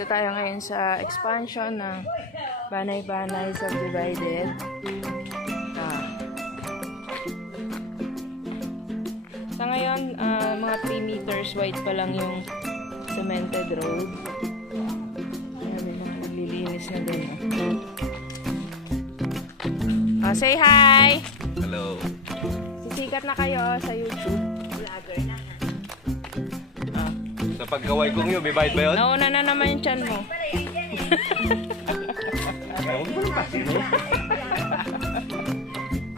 Dito tayo ngayon sa expansion ng Banay-Banay Subdivided. Sa ngayon, mga 3 meters wide pa lang yung cemented road. Ayan, may mga naglilinis na din. Say hi! Hello! Sisikat na kayo sa YouTube. Vlogger na. Sa pagkaway kong yun, may bayad ba yun? Nauna na naman yung tiyan mo.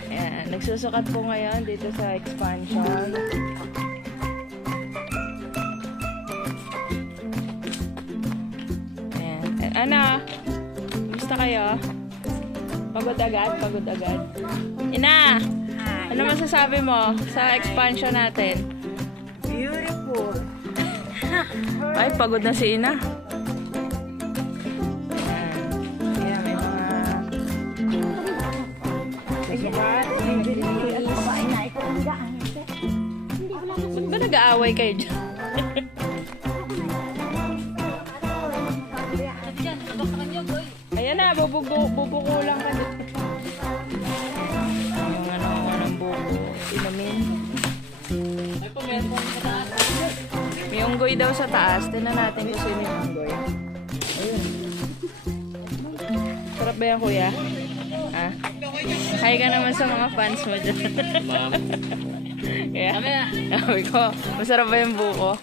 Ayan, nagsusukat po ngayon dito sa expansion. Ayan. Ano? Kumusta kayo? Pagod agad? Pagod agad. Ina! Ano masasabi mo sa expansion natin? Beautiful. Ay, pagod na si Ina. Ayan, may mga susukat. Ba't ba nag-aaway kayo dyan? Ayan na, bubukulang ka dito. Yung anong buko. Inamin. May unggoy daw sa taas. Tignan natin kung sino yung unggoy. Ayun. Sarap ba yan, kuya? Ha? Hi ka naman sa mga fans mo dyan. Ma'am. Kaya, sabi ko, masarap ba yung buko?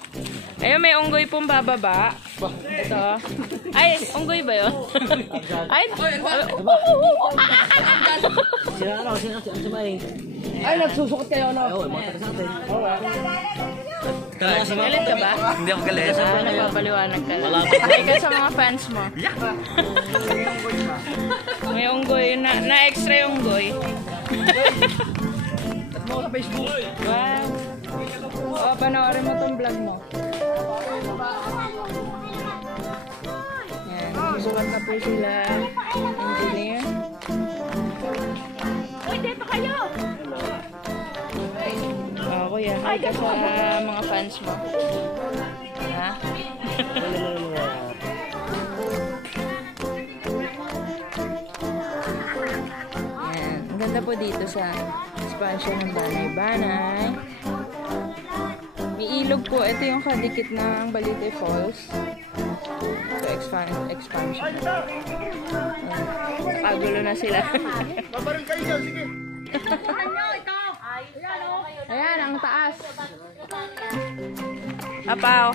Ayun, may unggoy pong bababa. Ito. Ay, unggoy ba yun? Ay, Ay, nagsusukot kayo, no? Oo, mga taga sa atin. galit ka ba? Hindi ako galit. Nagpapaliwanag ka lang. Hi ka sa mga fans mo. May unggoy. Na-extra yung unggoy. At mo sa Facebook. Wow. O, panoorin mo tong vlog mo. Yan. Susukat na po sila. Engineer. Uy, dito kayo! O, kuya. Hi ka sa mga fans mo. Ha? Yan. Ang ganda po dito sa expansion ng Banay-Banay. May ilog po. Ito yung kadikit ng Balite Falls. Ito, expansion. Nakagulo na sila. Babarang kayo dyan, sige! Ayan, ang taas. Apaw.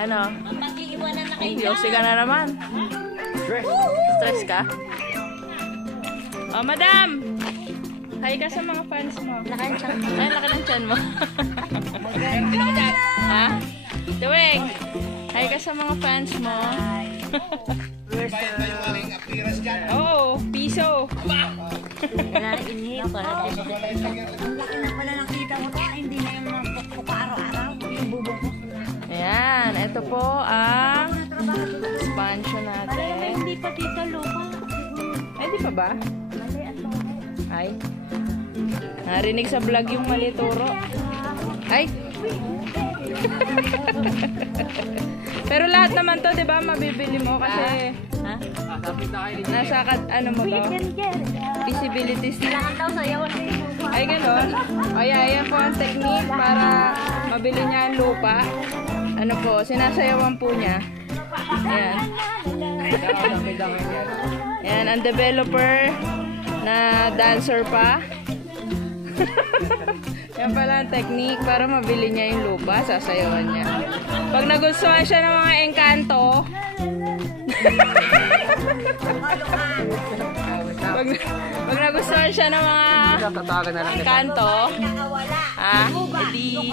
Ano? Yosi ka na naman. Stress ka? Oh, madam! Hi ka sa mga fans mo. Ay, laki ng tiyan mo. Ha? Tuwing! Hi ka sa mga fans mo. Oo, piso. Ang laki na pala nakita mo to, hindi na yung mga puka araw-araw. Yung bubong ko. Ayan, ito po ang expansion natin. Hindi pa tita lupa. Ay, di pa ba? Mali at mali. Ay. Narinig sa vlog yung malituro. Ay. Pero lahat naman to, 'di ba, mabibili mo kasi nasa ano mo to? Visibilities. Kailangan daw sa'yo. Ay, gano'n. Ay, ayan po ang technique para mabili niya ang lupa. Ano po, sinasayawan po niya. Ayan. Ayan, ang developer na dancer pa. Yan pala ang technique para mabili niya yung lupa, sasayawan niya. Pag nagustuhan siya ng mga engkanto, pag nagustuhan siya ng mga engkanto, edi...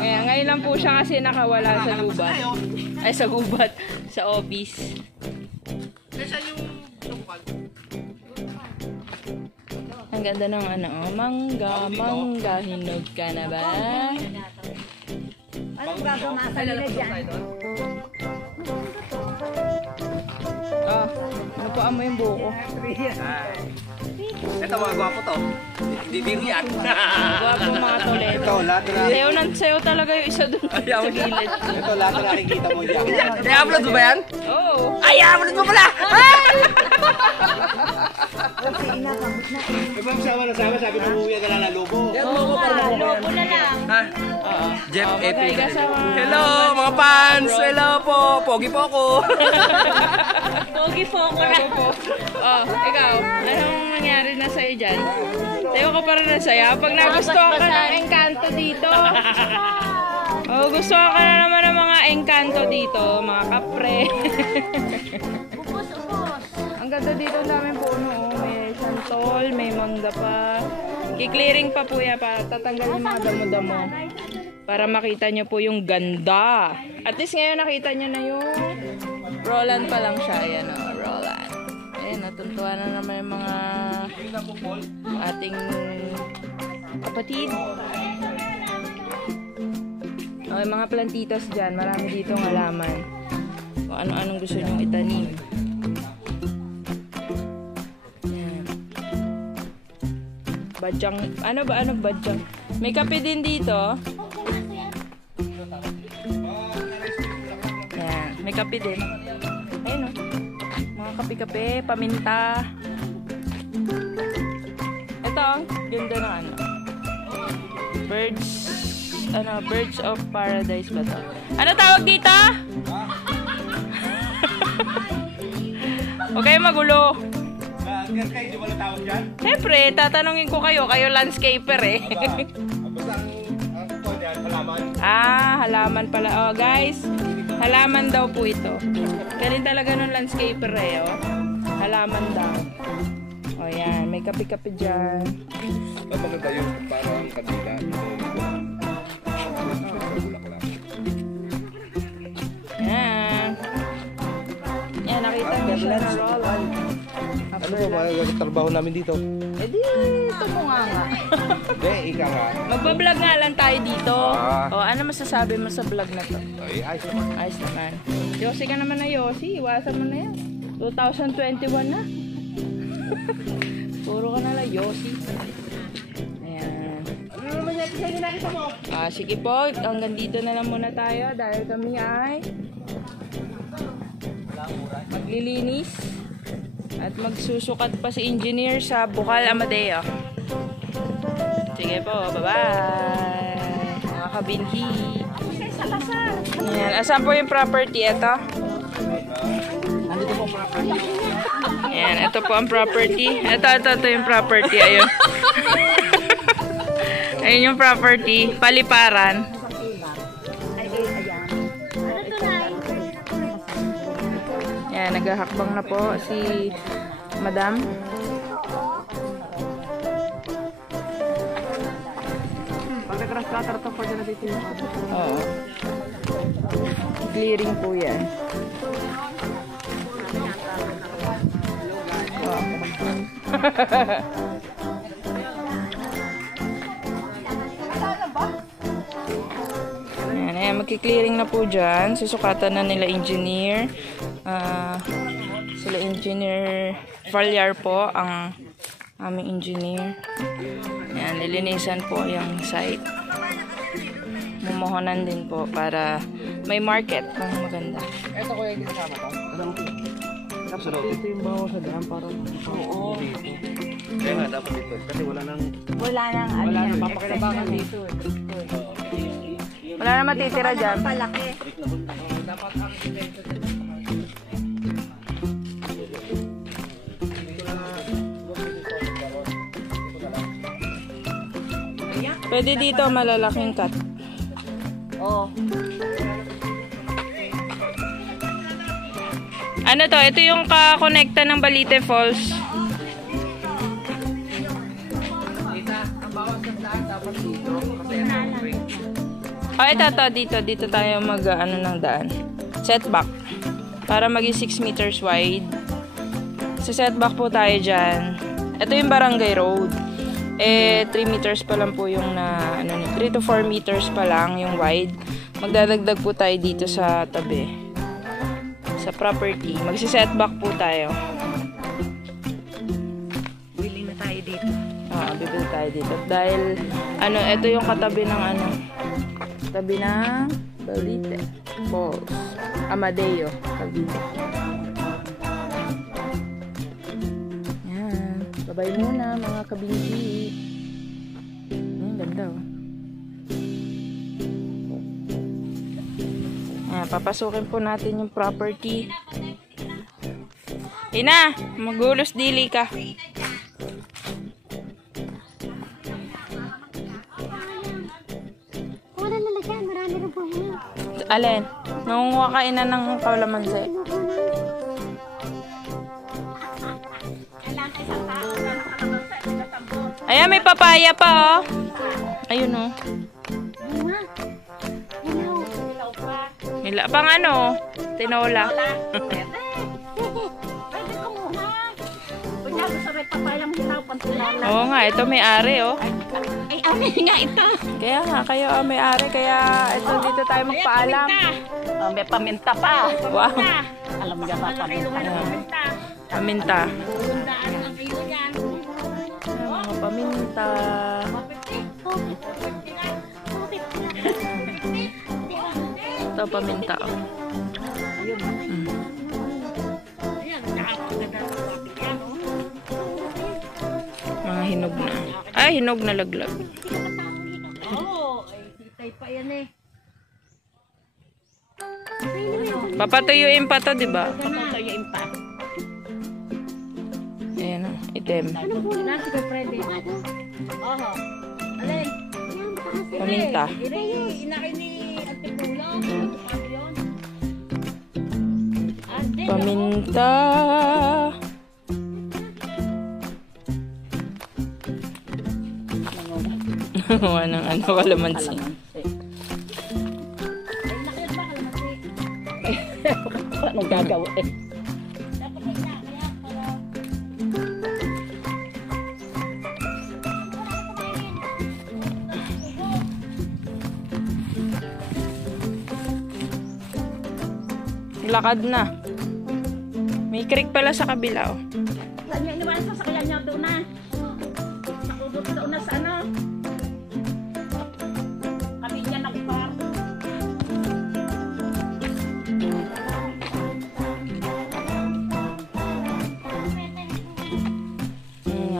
Ngayon lang po siya kasi nakawala sa gubat. Ay, sa gubat. Sa office. Ang ganda ng ano, mangga, hinog ka na ba? Anong gagamasa nila dyan? Oh, napuan mo yung buko. Ito mga gwapo to. Hindi din yan. Gwapo mga toledo. Ito, lahat na. Sayo talaga yung isa dun sa gilid. Ito, lahat na nakikita mo dyan. I-upload mo ba yan? Oo. Ay, i-upload mo pala! Kasi inakabot na. May mga sama, sabi ng uwi ka na lubo. Oo nga, lobo na lang. Ha? Oo. Jeff Maghay ka sa mga... Hello mga fans! Hello po! Pogi po ako! Pogi po ako na. Oh, ikaw, anong nangyari na sa'yo dyan? Tayo ka pa rin na saya. Pag nagustuhan ka ng engkanto dito. Oh, gustuhan ka na naman ng mga engkanto dito, mga kapre. Upos. Ang ganda dito, ang daming puno. Oh. May santol, may mangga pa. Kiklearing pa po yan para tatanggal yung mga damo-damo. Para makita nyo po yung ganda. At least ngayon nakita nyo na yung Roland pa lang siya. Yan o, Roland. Ayan, natuntuan na naman yung mga ating kapatid. Okay, mga plantitas dyan. Marami dito ng halaman. Kung ano-anong gusto nyong itanim. Ayan. Badyang, ano badyang? May kape din dito. Ayan, may kape din. Ayun o. Mga kape-kape, paminta. Ito, ganda ng ano. Birds of Paradise ba to? Ano tawag dito? Huwag kayo magulo. Kayo, di ba na tawag dyan? Siyempre, tatanungin ko kayo. Kayo landscaper eh. Basta ang dyan, halaman. Halaman pala. Oh, guys. Halaman daw po ito. Galing talaga ng landscaper eh. Oh. Halaman daw. Oh, yan. May kape-kape dyan. Maganda yun, parang kabila. Yan. Yan, nakita niyo siya na Roland. Ano po, magagatrabaho namin dito? Eh di, ito mo nga. Hindi, ika nga. Magbablog nga lang tayo dito. Ah. O, ano masasabi mo sa vlog na to? Ay, ayos naman. Ayos naman. Yossi ka naman na Yossi. Iwasan mo na yan. 2021 na. Puro ka na lang Yossi. Ayan. Ano naman yan? Sa'yo nakita mo? Sige po. Hanggang dito na lang muna tayo. Dahil kami ay maglilinis. At magsusukat pa si engineer sa Bukal Amadeo. Sige po. Bye-bye. Mga kabinhi. Ayan. Asan po yung property? Ito. Andito po property. Ayan. Ito po ang property. Ito yung property. Ayun. Ayun yung property. Paliparan. Ayan. Naghahakbang na po si Madam. Oo. Clearing po yan. Ayan, magki-clearing na po dyan. Susukatan na nila engineer. Sila engineer Valyar po, ang aming engineer. Ayan, nilinisan po yung site. Mumuhunan din po para may market ng maganda. Ito ko yung kasama ko. Ito yung bawa sa daan parang. Oo. Kaya nga dapat dito. Kasi wala nang papakinabangan dito. Wala na matitira dyan. Palaki. dapat ang intention. Pwede dito malalaking cut. Oh. Ano to? Ito yung kakonekta ng Balite Falls. Ang bawat sandaan dapat dito kasi Oh, ito to. Dito tayo mag ano ng daan. Setback. Para maging 6 meters wide. Sa setback po tayo dyan. Ito yung barangay road. 3 meters pa lang po yung 3 to 4 meters pa lang yung wide. Magdadagdag po tayo dito sa tabi. Sa property. Magsi-setback po tayo. Bili na tayo bibili tayo dito. Dahil, ito yung katabi ng katabi ng Balite Falls. Amadeo, Cavite. Yan. Babay muna, mga kabinggi. Ganda, oh. Ayan, papasukin po natin yung property. Ina, magulos dili ka. Wala na lagyan, marami rin po yun. Alin? Nangunguha ka ina ng kalamansi. Ayan, may papaya pa, oh. Ayun, oh. Nila pang tinola. Pwede ko muna. Pwede ako sa may papayang hilaw pantulala. Oo nga, ito may ari, oh. Ay, amin nga ito. Kaya nga, kayo may ari, kaya ito dito tayo magpaalam. May paminta pa. Wow. Alam niya ba paminta? Paminta. Tundaan ang iyo yan. Mga paminta. Ito paminta, oh. Mga hinog na. Ay, hinog na laglag. Oo, ay titay pa yan eh. Papatuyuin pa to, di ba? Papatayin pa. Ayan, oh, itim. Nasi ko, Freddy. Oho. Alin? Paminta. Inakin ni Antipulo. Paminta. Wanang kalamansi. Anong gagawa eh? Lakad na. May creek pala sa kabila, oh. Saan niya iniwan sa sakyan niya doon na? Nakudot doon na sa kami niya nagpar.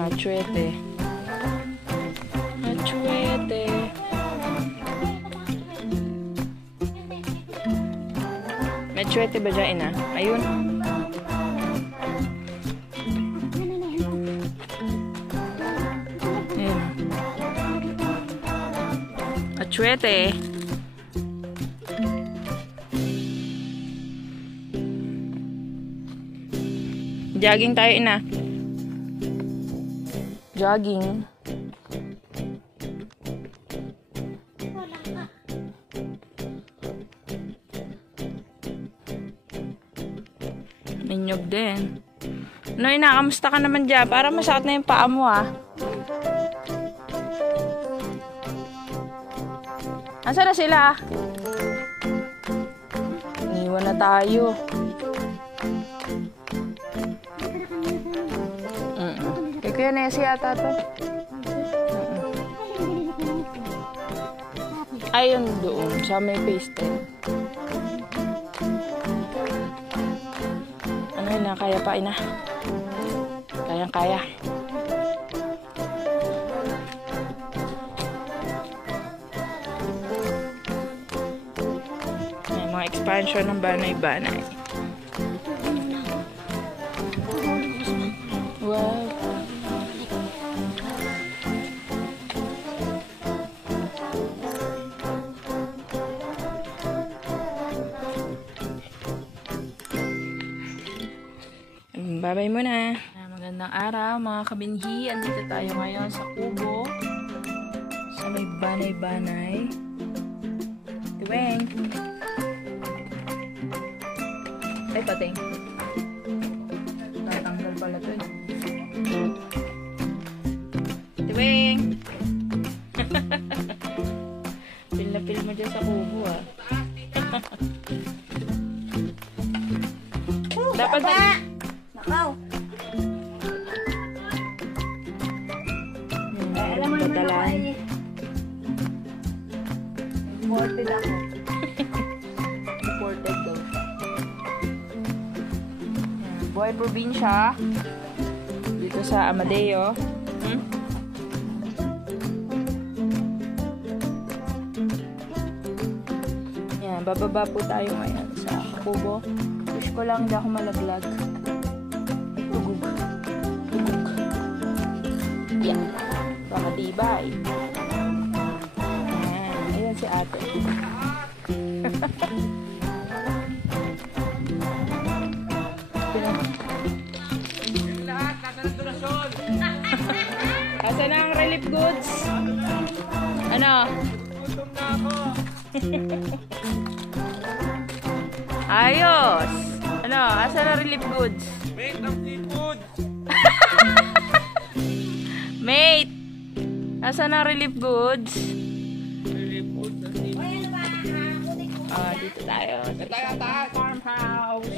Achuete. Achuete. May achuete ba dyan, ina? Ayun. Ayun. Achuete. Jogging tayo, ina. Jogging. Minyog din. No, ina, kamusta ka naman dyan? Parang masakit na yung paa mo, ah. Nasaan na sila? Iniwan na tayo. Kaya Kuya Nessie yata to. Ayun doon, sa may pastel. Ano yun na, kaya pa ina. Kayang-kaya. May mga expansion ng banay-banay. Wow. Babay muna. Magandang araw mga kabinhi. Andito tayo ngayon sa Kubo. Sa may banay-banay. Tuwing. Ay, pating. Tatanggal pala to. Tuwing. Pil na pil mo dyan sa Kubo, ah. Dapat ba? Nakaw. Supported ako. Supported daw. Buhay probinsya. Dito sa Amadeo. Yan, bababa po tayo ngayon sa kubo. Wish ko lang hindi ako malaglag. Tugog. Tugog. Yan. Pamatibay. Yan. Ayan si ate. Asa na ang relief goods? Ano? Ayos! Ano? Asa na relief goods? Mate, ang seafood! Mate! Asa na relief goods? Ah, dito tayo. Farmhouse.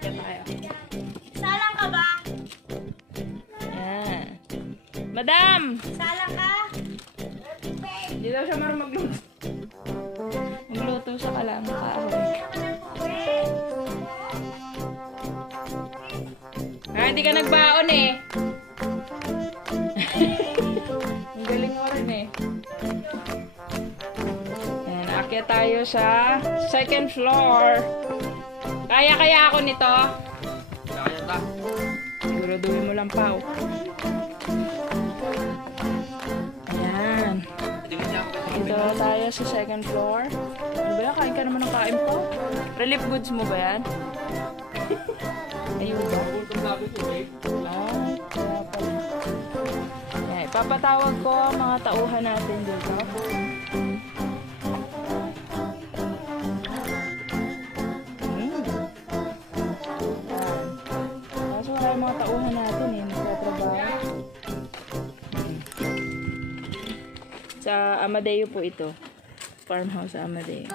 Dito tayo. Salang ka ba? Yan. Madam! Salang ka? Hindi daw siya marunong magluto. Magluto sa kalang kahoy. Ah, hindi ka nagbaon eh. Ang galing mo rin eh. Ayan, aakyat tayo sa second floor. Kaya ako nito. Kaya ta. Siguraduhin mo lang, Pao. Ayan. Dito tayo sa second floor. Ano ba yan? Kain ka naman ng kain po. Relief goods mo ba yan? Ayun ba? Ah, kaya pala. Ayan, ipapatawag ko ang mga tauhan natin dito. Kaso wala yung mga tauhan natin eh. Nagtatrabaho. Sa Amadeo po ito. Farmhouse sa Amadeo.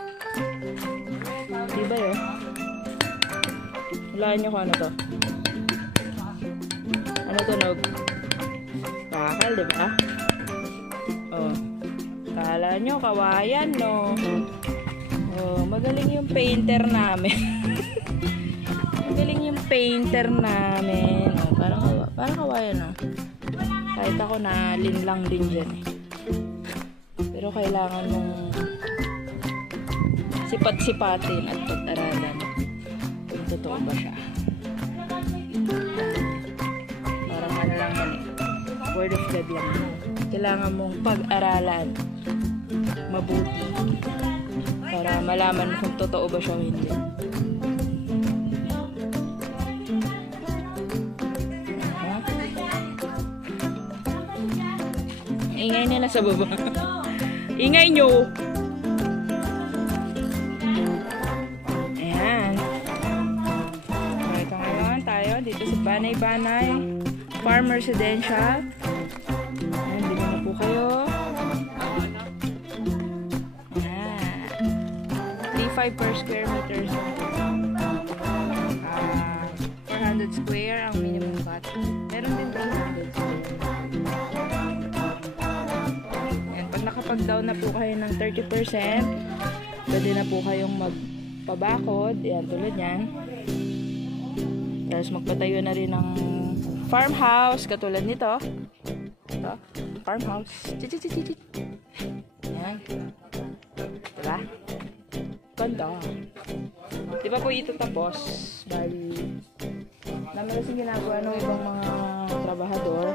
Diba yun? Hulaan nyo kung ano to. Ano tunog? Bakal, diba? Oh. Kala nyo, kawayan, no? Oh, magaling yung painter namin. Magaling yung painter namin. Oh, parang kawayan, no? Kahit ako na linlang din dyan, eh. Pero kailangan mong sipat-sipatin at pag-aralan kung totoo ba siya. Parang ano lang yan eh. Word of God lang. Kailangan mong pag-aralan mabuti para malaman kung totoo ba siya o hindi. Ingay nila sa baba. Ingay nyo! Ayan. Ito ngayon tayo dito sa Banay-Banay Farm Residential. Ayan, dito na po kayo. Ayan. 3.5 per square meters. 400 square ang minimum cut. Meron din 300 square. Nakapag-down na po kayo ng 30%, pwede na po kayong magpabakod. Yan, tulad yan. Tapos magpatayo na rin ng farmhouse, katulad nito. Ito, farmhouse. Yan. Diba? Ganda. Di ba po ito tapos? Bali, naman kasi ginagawa ng ibang mga trabahador.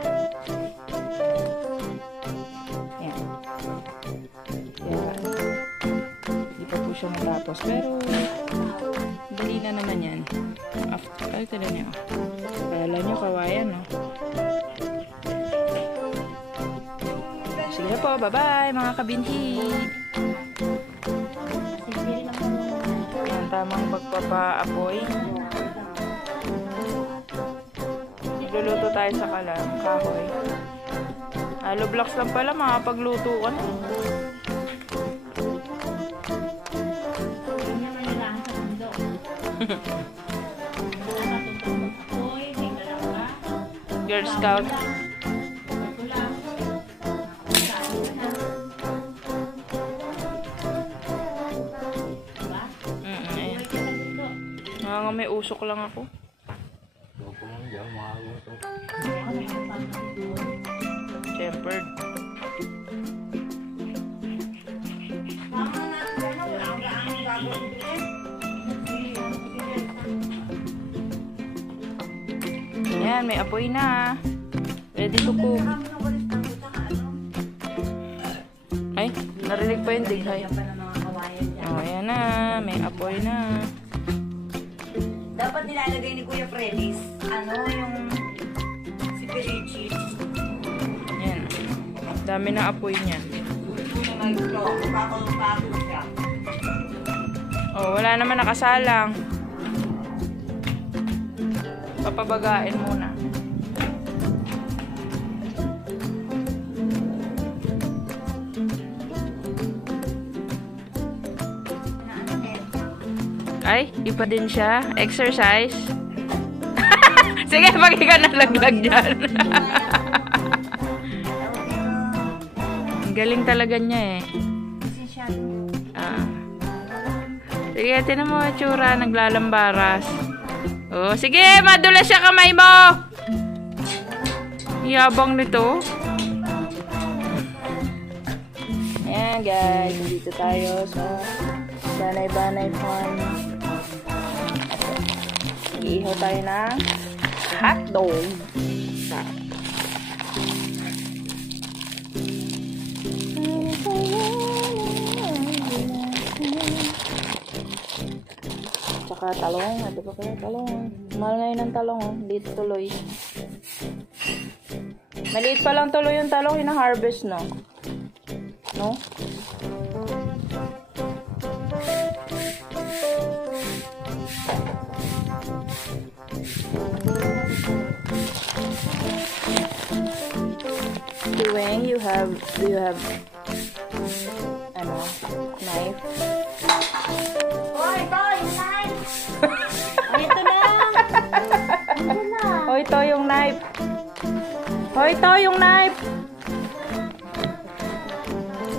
Hindi pa po siya matapos. Pero, dali na naman yan. After, ay, tala niyo. Kala nyo, kawayan, no? Sige na po, bye-bye, mga kabinhi. Yan, tamang pagpapa-apoy. Luluto tayo sa kahoy. Halo blocks lang pala, makapagluto ka na. Girl Scout. may usok lang ako. Tempered. Ayan, may apoy na. Ready to cook. Ay, narinig pa yung dighay. Oh, ayan na. May apoy na. Dapat nilalagay ni Kuya Freddy's, yung sipirichi. Ayan. Dami na apoy niya. Oh, wala naman nakasalang. Papabagain muna. Ay, iba din siya. Exercise. Sige, pag ikaw nalaglag dyan. Ang galing talaga niya eh. Sige, tinan mo tsura. Naglalambaras. Oh, sige, madulas siya kamay mo. Yabang nito. Ayan guys, dito tayo sa Banay-Banay Farm. Iihaw tayo ng hotdog. Tsaka talong. Ano ba kaya talong? Mahal ngayon ng talong. Dito tuloy. Maliit pa lang tuloy yung talong. Hina-harvest, no? No? Tuwing, do you have knife? Hoy, knife! Ito na! Ito na! Hoy, to yung knife! Hoy, to yung knife!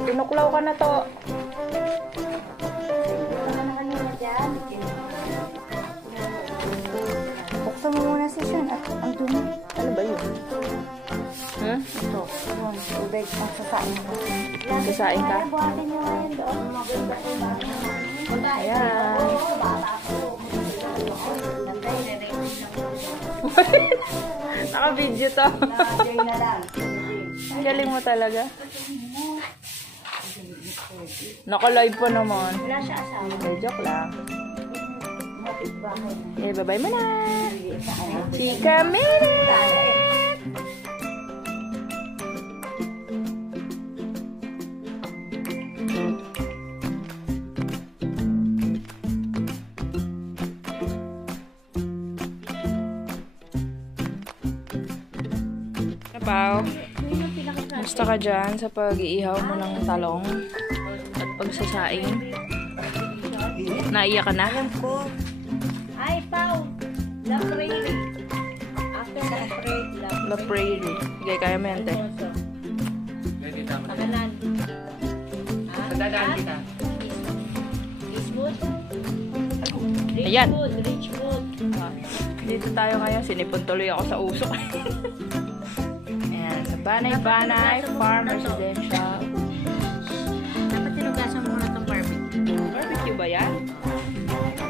Tinuklaw ka na to. Buksan mo muna si Sean at ang dumi. Ano ba yun? Huh? Ito. Yun. Tubig. Magsasain ka. Sasain ka? Buhatin mo ngayon doon. Maganda ko ba? Ayan. Naka-video to. Ang galing mo talaga. Naka-live pa naman. Wala siya asawa. Joke lang. Bye-bye mo na. Chika minute. Pao, basta ka dyan sa pag-iihaw mo ng talong at pagsasaing. Naiyak ka na? Ay, Pao! La Prairie. After La Prairie. La Prairie. Sige, kaya mo yan, te. Paganan. Dadaan kita. Eastwood. Ayan. Richwood. Dito tayo ngayon. Sinipon tuloy ako sa usok. Ayan, sa Banay-Banay Farm Residential. Dapat sinugasan mo muna itong barbecue. Barbecue ba yan?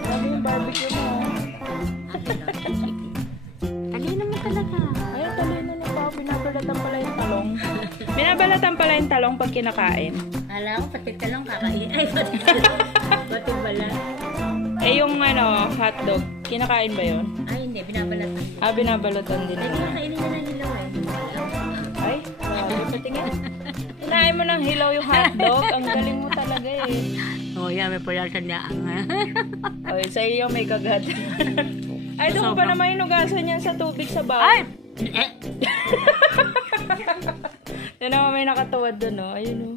Sabi yung barbecue mo. Talino mo talaga. Ayun, talino na pa. Binabalatan pala yung talong. Binabalatan pala yung talong pag kinakain. Alam ko, pati talong kakain. Ay, pati talong. Pati bala. Eh, yung hotdog, kinakain ba yun? Ay, hindi. Binabalatan. Ah, binabalatan din Ay, nila. kinakainin nila nila eh. Ay, sa tingin. Kinain mo ng hilaw yung hotdog. Ang galing mo talaga eh. Oh, yeah. May puyalkan niya ang Ay, sa iyo may kagat. Ay, doon pa naman hinugasan yan sa tubig sa bawal. Ay! Yan naman may nakatuwad doon, no? Ayun, no?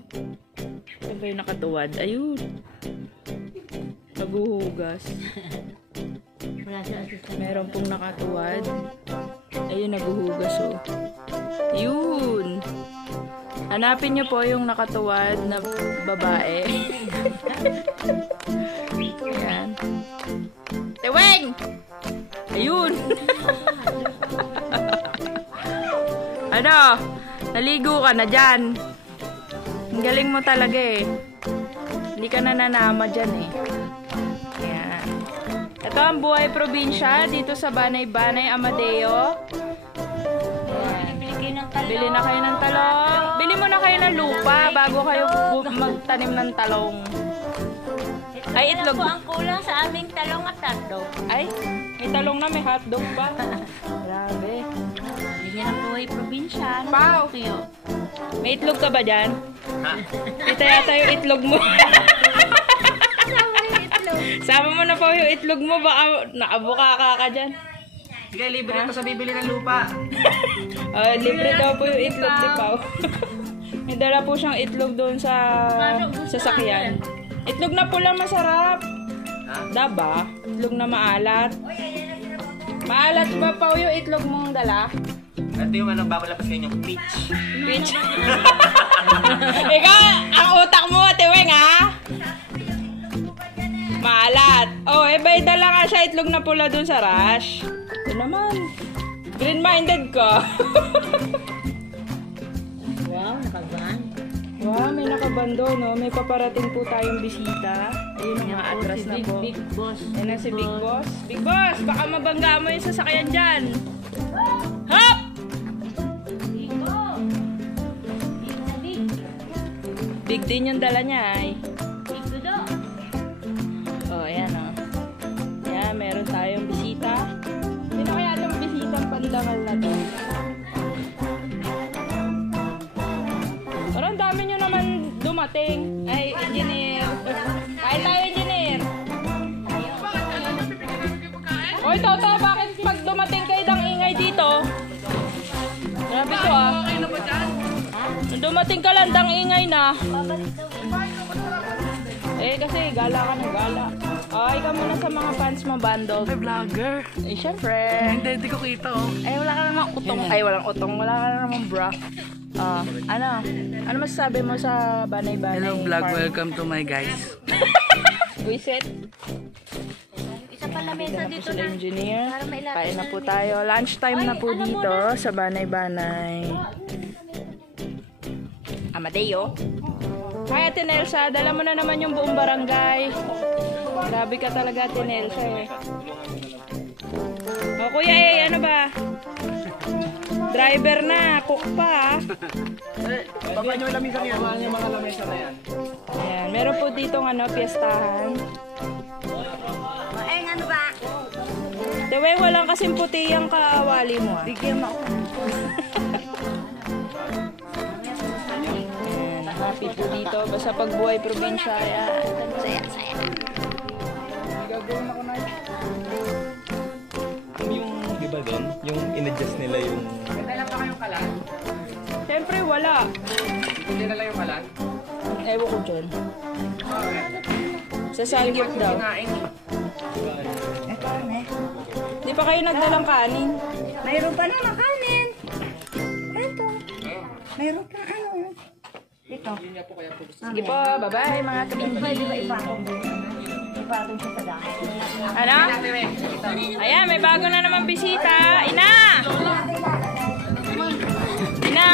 Yan ba yung nakatuwad? Ayun. Naguhugas. Wala siya assistant. Meron pong nakatuwad. Ayun, naguhugas, oh. Yun. Hanapin niyo po yung nakatuwad na babae. Ayan. Ate Weng! Ayun! Ano? Naligo ka na dyan. Ang galing mo talaga eh. Hindi ka na nanama dyan eh. Ayan. Ito ang buhay probinsya dito sa Banay-Banay, Amadeo. Bili na kayo ng talong. Bili mo na kayo ng lupa bago kayo magtanim ng talong. Ay, itlog. Ito ang kulang sa aming talong at hotdog. Ay, may talong na, may hotdog pa. Grabe. Hindi na buhay probinsya. Pao! May itlog ka ba dyan? Kita yata yung itlog mo. Sama mo na pa yung itlog mo. Baka nakabuka ka dyan. Sige, libre ito sa bibili ng lupa. Libre daw po yung itlog ni Pao. May dala po siyang itlog doon sa sasakyan. Itlog na pula masarap. Daba? Itlog na maalat. Maalat ba pa yung itlog mong dala? Ito yung anong bago labas ngayon yung peach. Peach? Ikaw, ang utak mo, Ate Weng, ha? Maalat. Oh, may dala nga siya itlog na pula doon sa Rush. Ito naman. Green-minded ka. Wow, nakaban. Wow, may nakabando, no? May paparating po tayong bisita. Ayun ang mga atras na po. Big boss. Yan na si Big Boss. Big Boss, baka mabangga mo yung sasakyan dyan. Hop! Big din yung dala niya, ay. Oh, ayan, oh. Ayan, meron tayong bisita. Sino kaya itong bisitang pandangal na to? Parang dami nyo naman dumating. Ay, engineer. Kain tayo, engineer. Oy, Toto, bakit pag dumating kayo dang ingay dito? Grabe to, ah. Nung dumating ka lang dang ingay na. Eh, kasi gala ka ng gala. Ay, ka muna sa mga fans mo, bundle. Ay, vlogger. Eh, syempre. Hindi ko kita, oh. Ay, wala ka namang utong. Ay, walang utong. Wala ka namang bra. Ano? Ano masasabi mo sa Banay-Banay? Hello vlog, farm? welcome to my guys. Visit. Isa pa na mesa Dito dito sila na. engineer. Para mailapit Kain na na po nila. tayo. Lunchtime na po Ay, ano dito muna? sa Banay-Banay. Amadeo. Hi, Ate Nelsa. Dala mo na naman yung buong barangay. Grabe ka talaga, Ate Nelsa eh. O, kuya eh, ano ba? Driver na, cook pa. Baba nyo yung lamisa niya. Baba nyo mga lamisa na yan. Ayan, meron po ditong ano, piyestahan. Eh, ano ba? Dewe, walang kasing puti yung kawali mo ah. Bigyan mo ako. Ayan, happy po dito. Basta pag buhay probinsya, ayan. Saya, saya. Gagawin ako na. Yung, di ba doon? Yung in-adjust nila yung... Kailan pa kayong kalan? Siyempre, wala. Hindi na lang yung kalan. Ewan ko dyan. Sa Salgip daw. Kinain. Ito, ne? Di pa kayo nagdalang kanin? Mayroon pa naman kanin. Ito. Mayroon pa ano. Ito. Sige po, bye-bye mga kabindi. Ipatong siya sa dami. Ano? Ayan, may bago na naman bisita. Ina! Ina!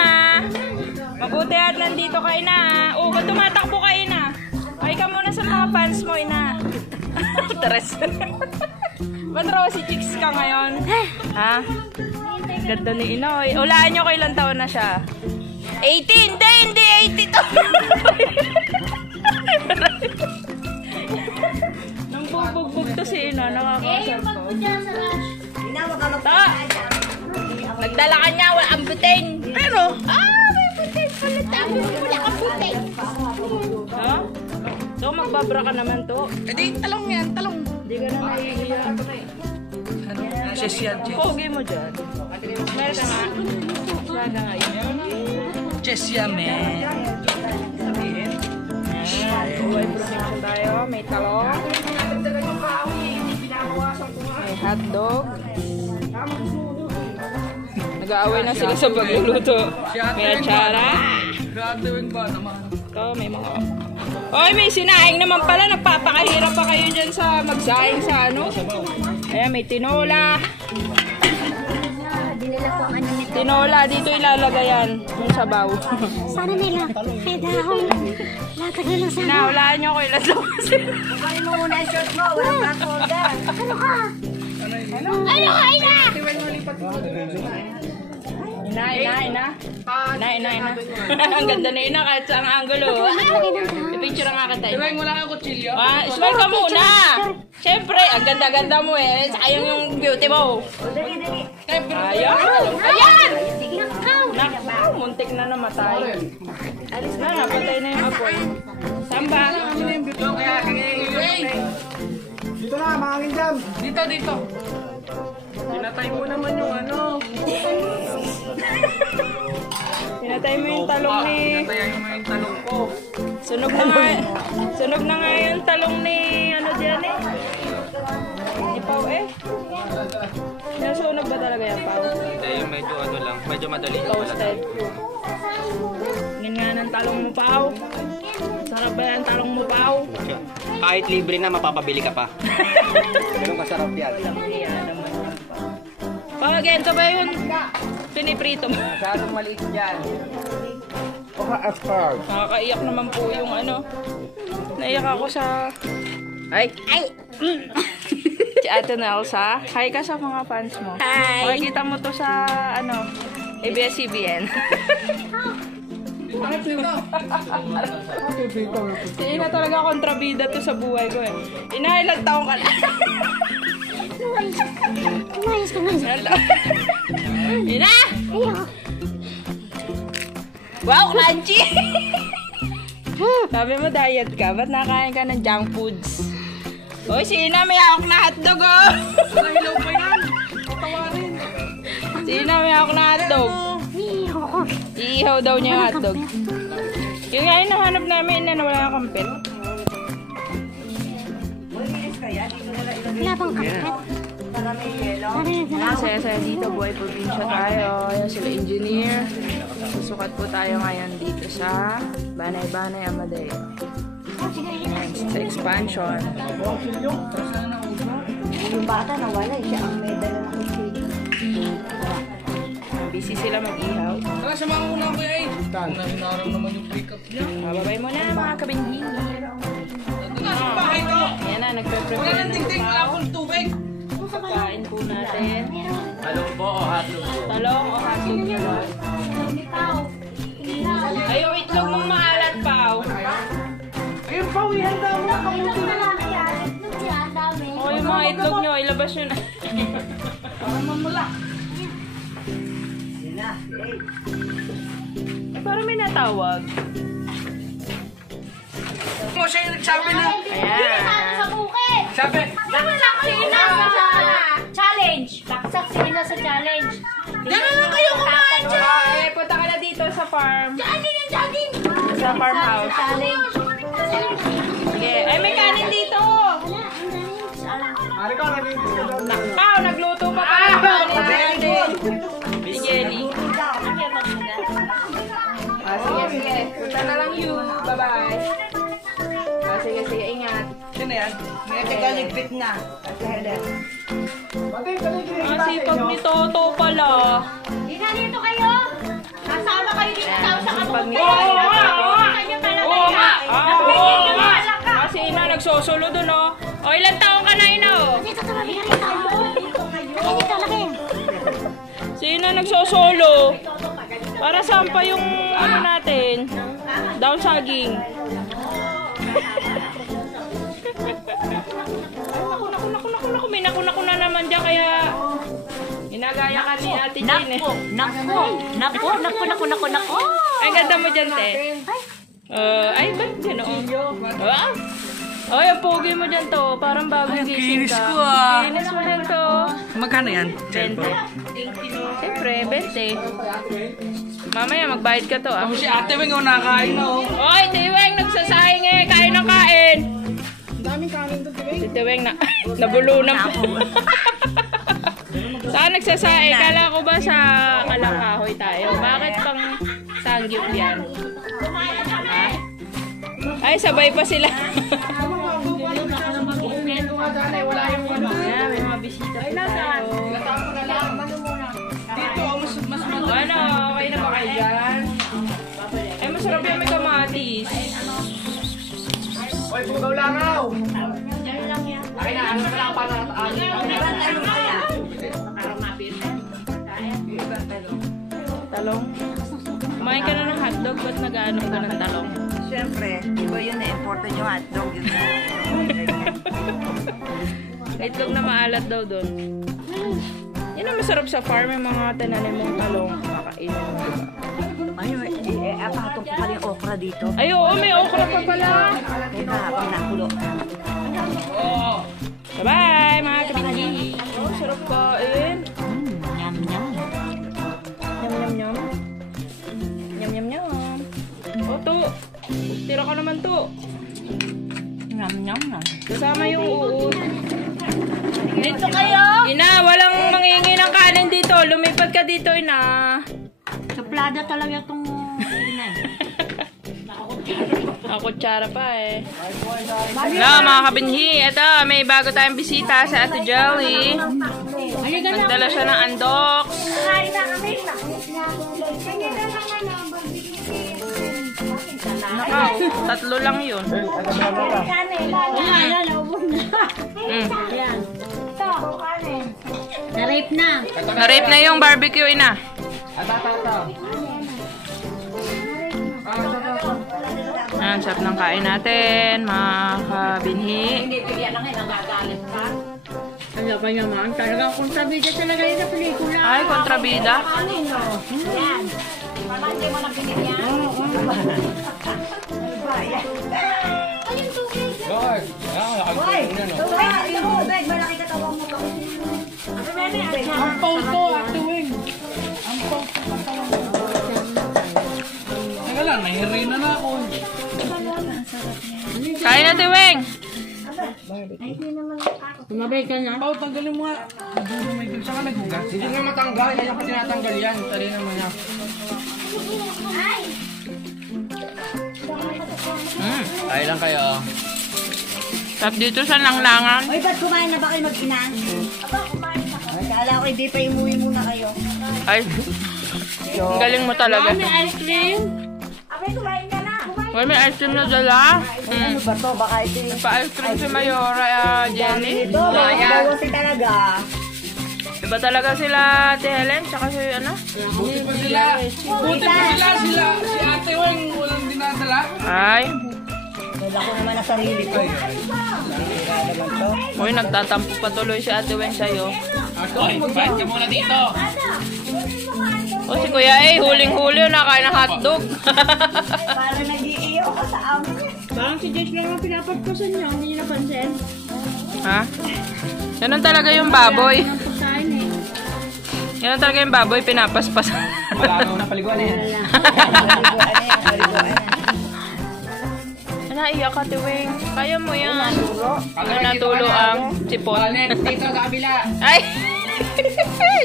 Mabuti at nandito ka, Ina. Oh, ba't tumatakbo ka, Ina? Ay ka muna sa mga fans mo, Ina. Tres. Ba't Rosy Chicks ka ngayon? Ha? Ganda ni Inoy. Ulaan nyo kung ilang taon na siya. 18! Hindi 80 to! Nang bugbog to si Ina, nakakasal ko. Inawag ka Ta! Nagdala ka niya, wala ang buting. Pero, may buting pala tayo. Wala kang buting. Ha? So, magbabra ka naman to. Eh di, talong yan, talong. Hindi ka na naiiya. Chess yan, chess. Pogi mo dyan. Meron ka nga. Saga nga yun. Chess yan, man. Sabihin. Buhay probinsya tayo. May talong. May hotdog. Nag-aaway na sila sa pagluluto. May atsara. Graduing ba naman? Ito, may mga Oy, may sinaing naman pala. Nagpapakahirap pa kayo dyan sa magsaing sa ano. Ayan, may tinola. Dinala ko ang ano nito. Tinola, dito ilalagay yan. Yung sabaw. Sana nila. May dahon. Latag na lang sana. Nahulaan nyo ko ilan daw kasi. Kumain mo muna yung short mo. Walang pa-folder. Ano ka? Ano ka, ina? Ina. Ang ganda na ina kahit sa ang angulo. Picture nga kita. Tirahin mo lang ang kutsilyo. Smile ka muna. Siyempre, ang ganda-ganda mo eh. Sayang yung beauty mo. Ayan. Ayan! Naku, muntik na namatay. Alis na, napatay na yung apoy. Samba. Dito na, mahangin dyan. Dito. Pinatay mo naman yung ano. Pinatay mo yung talong ni... Pinatay mo yung talong ko. Sunog na nga yung talong ni... Ano dyan eh? Ni Pao eh. Nasunog ba talaga yung Pao? Yung medyo ano lang, medyo madali lang pala. Toasted. Ngin nga ng talong mo, Pao. Sarap ba yung talong mo, Pao? Kahit libre na, mapapabili ka pa. Ganun kasarap yan. Pao, ganito ba yun? Piniprito mo. Masyadong maliit yan. Nakakaiyak naman po yung ano. Naiyak ako sa... Ay! Si Ate Nelsa. Hi ka sa mga fans mo. Hi. Makikita mo to sa ano, ABS-CBN. Si Ina talaga kontrabida to sa buhay ko eh. Ina, ilang taong ka na? Umayos ka nga. Ilang taong? Ina! Ayoko. Wow, crunchy! Sabi mo diet ka, ba't nakain ka ng junk foods? Hoy, si Ina may hawak na hotdog oh! Ilaw pa yan. Patawarin. Si Ina may hawak na hotdog. Ayoko. Iihaw daw niya yung hotdog. Yung nga yung nahanap namin na wala kang kampit. Wala bang kapit? Saya-saya dito, buhay probinsya tayo. Ayan sila engineer. Susukat po tayo ngayon dito sa Banay-Banay, Amadeo. Sa expansion. Yung bata nawala, siya ang may dala ng kutsilyo. Busy sila mag-ihaw. Tara, samahan ko na ako eh. Nahinaraw naman yung pick-up niya. Babay mo na mga kabinghi. Nasa bahay to. Ayan na, nagpe-prepare Wala na nang ng tingting, wala akong tubig. pagkain po natin. Talong po o hotdog po? Talong o hotdog niya ba? Ay, yung itlog mong maalat, Pao. Ayun pa, ihanda mo na kamuti. O, yung mga itlog nyo, ilabas nyo na. Para mamula. Ay, parang may natawag. Mo siya yung nagsabi na. Ayan. Sabi. Challenge! Baksak si Ina sa challenge. Gano'n lang kayo kumain dyan. Ay, punta ka na dito sa farm. Sa farmhouse. Challenge. Sige. Ay, may kanin dito. Ari ka, nabibis ka daw. Pao, nagluto pa pa ng kanin. Si Jenny. Sige. Punta na lang you. Bye-bye. Sige, ingat. Sino yan? May tagaligpit na. Ate Helen. Ang sipag ni Toto pala. Ina, dito kayo! Kasama kayo dito sa Sipag ni kabuti. Toto. Kanya talaga Oo nga. Nabigyan niyo mga alaka. Kasi Ina, nagsosolo dun, oh. O, ilang taong ka na, Ina, oh? Dito talaga rin tayo. Kanya talaga yan. Si Ina, nagsosolo. Para saan pa yung, ano natin? Down saging. Naku, may naku na naman dyan, kaya inagaya ka ni Ate Jane, eh. Naku. Ay, ganda mo dyan, te. Ay, ba't ganoon? Wow! Oh, yung pogi mo dyan to. Parang bagong gising ka. kinis ko, ah. Kinis mo dyan to. Magkano yan? 20. Siyempre, 20. Mamaya, magbayad ka to, ah. Si Ate Weng, nakain na oh. Oy, Tiweng, nagsasayang eh. Kain ng kain. Ang daming kanin doon, Tiweng. Si Tiweng na, nabulunan po. Saan nagsasayang? Kala ko ba sa Kalakahoy tayo? Bakit pang sanggip yan? Ha? Ay, Ay, sabay pa sila. Ayan, may mga bisita pa tayo. Ano, okay na ba kayo dyan? Ay, masarap yan, may kamatis. Oy, pugaw langaw! Ay na, ano na lang para Talong. Kumain ka na ng hotdog, ba't nag-ano ka ng talong? Siyempre, iba yun eh. Important yung hotdog. Yun Itlog na maalat daw doon. Yan ang masarap sa farm, yung mga tananim mong talong. Kakainin mo. ayun, apatong ko pala yung okra dito. Ay, oo, may okra pa pala. Teka, habang nakulo. Bye-bye, mga kabingi. Oh, sarap kain. Yum, yum. Nyam, nyam, nyam. Nyam, nyam, nyam. Oh, to. Tira ka naman to. Yum, yum, yum. Kasama yung uod. Dito kayo! Ina, walang mangingi ng kanin dito. Lumipat ka dito, ina. Suplada talaga itong ina eh. Kutsara pa eh. Hello mga kabinhi. Ito, may bago tayong bisita sa Ate Jelly. Nagdala siya ng andoks. Nakaw, 3 lang yun. Na-rape na. Na-rape na yung barbecue, ina. Ang sarap ng kain natin, mga kabinhi. Ano ba naman? Talagang kontrabida talaga yun sa pelikula. Ay, kontrabida. Yan. Pamante mo na pinigyan. Ang pauto, tuwing. Ang pauto, Teka lang, nahirina na ako. Kain natin, Weng. Tumabay ka na. Pao, tanggalin mo nga. May gulsa ka naghugas. Hindi nga matanggal. Kaya ko tinatanggal yan. Tali naman niya. Kain lang kayo. Tap dito sa langlangan. Uy, ba't kumain na ba kayo mag-ina? Ay, kala ko hindi pa imuwi muna kayo. Ay, ang galing mo talaga. May ice cream. Well, may ice cream na dala. Ano ba to? Baka ito yung... Pa-ice cream si Mayora Jenny. Ito, baka kasi talaga. Iba talaga sila Ate Helen, tsaka si ano? Buti pa sila. Buti pa sila. Si Ate Weng walang dinadala. Ay, Dala ko naman na sarili ko. uy, nagtatampo pa tuloy si Ate Weng sa'yo. Ay, bait ka muna dito. O si Kuya huling-huli, nakain ng hotdog. Para nag-iiyo ka sa amin. Parang si Jess lang ang pinapagpasan niyo. Hindi niyo napansin. Ha? Ganun talaga yung baboy. Ang pagkain eh. Ganun talaga yung baboy, pinapaspas. Wala na paliguan na yan. Naiyak ka, Tiwing. Kaya mo yan. Natulo ang sipon. Dito sa kabila. Ay!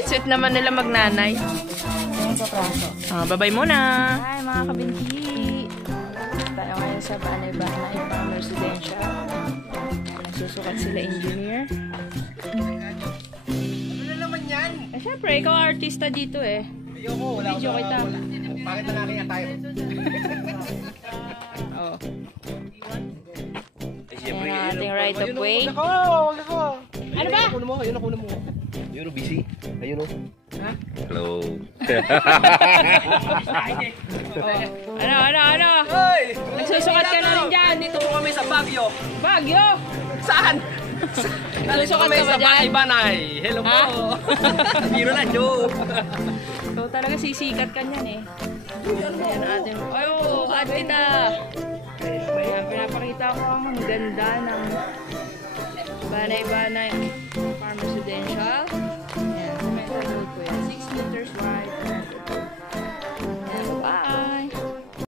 Sweet naman nila magnanay. Bye-bye muna. Hi, mga kabinti. Tayo ngayon sa Banay-Banay Farm Residential. Susukat sila engineer. Ano naman yan? Eh, syempre, ikaw ang artista dito eh. Ayoko, wala. Video kita. Bakit na nakin tayo? Oh. Ayan ang ating right of way. Ano ba? Ayun ako mo. Ayun o, busy. Ayun o. Ha? Hello. Ano? Hoy! Nagsusukat ka na rin dyan. Dito po kami sa Baguio. Bagyo! Saan? Nagsusukat kami ka ba sa dyan? Banay. Hello Ha? po. Biro lang, joke. So talaga sisikat ka niyan eh. Ayan atin. Ay, oo, ate na. Ayan, pinapakita ko ang ganda ng Banay-Banay Farm